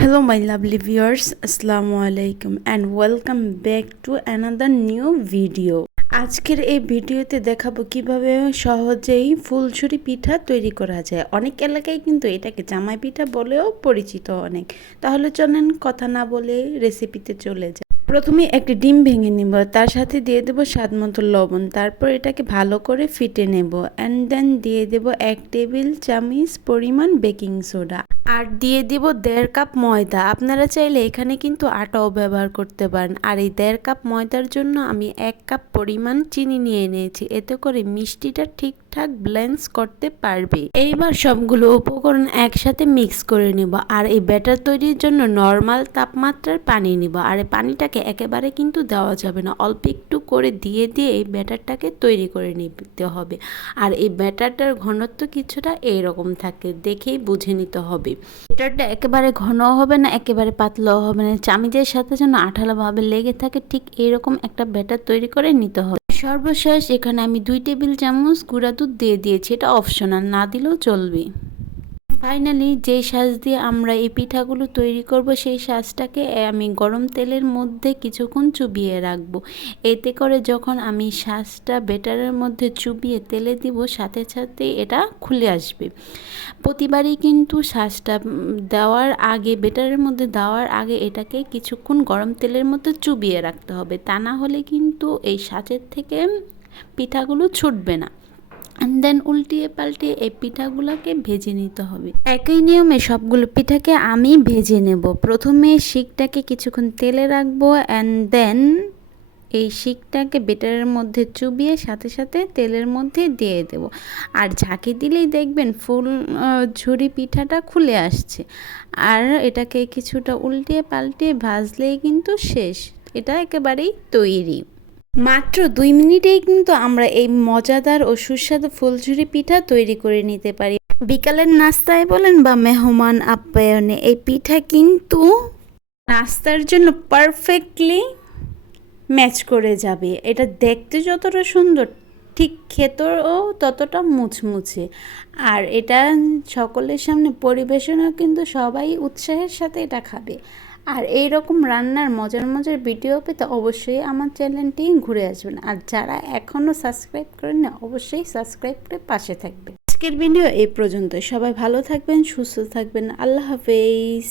Hello, my lovely viewers. Assalamu alaikum and welcome back to another new video. আজকের এই ভিডিওতে দেখাবো কিভাবে সহজেই ফুলঝুরি পিঠা তৈরি করা যায়। অনেক এলাকায় কিন্তু এটাকে জামাই পিঠা বলেও পরিচিত অনেক। তাহলে চলেন কথা না বলে রেসিপিতে চলে যাই। প্রথমে একটি ডিম ভেঙে নিব, তার সাথে দিয়ে দেব স্বাদ মতো লবণ, তারপর এটাকে ভালো করে ফেটে নেব অ্যান্ড দেন দিয়ে দেব 1 টেবিল চামচ পরিমাণ বেকিং সোডা আর দিয়ে দিব 1.5 কাপ ময়দা। আপনারা চাইলে এখানে কিন্তু আটাও ব্যবহার করতে পারেন। আর এই 1.5 কাপ ময়দার জন্য আমি 1 কাপ পরিমাণ চিনি নিয়ে নিয়েছি, এতে করে মিষ্টিটা ঠিকঠাক ব্লেন্স করতে পারবে। এইবার সবগুলো উপকরণ একসাথে মিক্স করে নিব আর এই ব্যাটার তৈরির জন্য নর্মাল তাপমাত্রার পানি নিব। আর এই পানিটাকে একেবারে কিন্তু দেওয়া যাবে না, অল্প একটু করে দিয়ে এই ব্যাটারটাকে তৈরি করে নিতে হবে। আর এই ব্যাটারটার ঘনত্ব কিছুটা এইরকম থাকে, দেখেই বুঝে নিতে হবে। ব্যাটারটা একেবারে ঘনও হবে না, একেবারে পাতলাও হবে না, চামিচের সাথে যেন আঠালোভাবে লেগে থাকে, ঠিক এইরকম একটা ব্যাটার তৈরি করে নিতে হবে। সর্বশেষ এখানে আমি 2 টেবিল চামচ গুঁড়া দুধ দিয়ে দিয়েছি, এটা অপশনাল, না দিলেও চলবে। ফাইনালি যেই সাজ দিয়ে আমরা এই পিঠাগুলো তৈরি করব সেই সাজটাকে আমি গরম তেলের মধ্যে কিছুক্ষণ চুবিয়ে রাখবো। এতে করে যখন আমি সাজটা ব্যাটারের মধ্যে চুবিয়ে তেলে দিব, সাথে সাথে এটা খুলে আসবে। প্রতিবারই কিন্তু সাজটা দেওয়ার আগে, ব্যাটারের মধ্যে দেওয়ার আগে এটাকে কিছুক্ষণ গরম তেলের মধ্যে চুবিয়ে রাখতে হবে, তা না হলে কিন্তু এই সাজের থেকে পিঠাগুলো ছুটবে না। অ্যান্ড দেন উল্টিয়ে পাল্টিয়ে এই পিঠাগুলোকে ভেজে নিতে হবে। একই নিয়মে সবগুলো পিঠাকে আমি ভেজে নেব। প্রথমে শিকটাকে কিছুক্ষণ তেলে রাখবো অ্যান্ড দেন এই শিকটাকে ব্যাটারের মধ্যে চুবিয়ে সাথে সাথে তেলের মধ্যে দিয়ে দেব। আর ঝাঁকি দিলেই দেখবেন ফুল ঝুরি পিঠাটা খুলে আসছে। আর এটাকে কিছুটা উল্টিয়ে পাল্টিয়ে ভাজলেই কিন্তু শেষ, এটা একেবারেই তৈরি। মাত্র 2 মিনিটেই কিন্তু আমরা এই মজাদার ও সুস্বাদু ফুলঝুরি পিঠা তৈরি করে নিতে পারি। বিকালের নাস্তায় বলেন বা মেহমান আপ্যায়নে এই পিঠা কিন্তু নাস্তার জন্য পারফেক্টলি ম্যাচ করে যাবে। এটা দেখতে যতটা সুন্দর, ঠিক খেতেও ততটা মুচমুচে। আর এটা সকলের সামনে পরিবেশনও কিন্তু সবাই উৎসাহের সাথে এটা খাবে। আর এই রকম রান্নার মজার মজার ভিডিও পেতে অবশ্যই আমার চ্যানেলটি ঘুরে আসবেন। আর যারা এখনও সাবস্ক্রাইব করেন না, অবশ্যই সাবস্ক্রাইব করে পাশে থাকবেন। আজকের ভিডিও এই পর্যন্ত। সবাই ভালো থাকবেন, সুস্থ থাকবেন। আল্লাহ হাফেজ।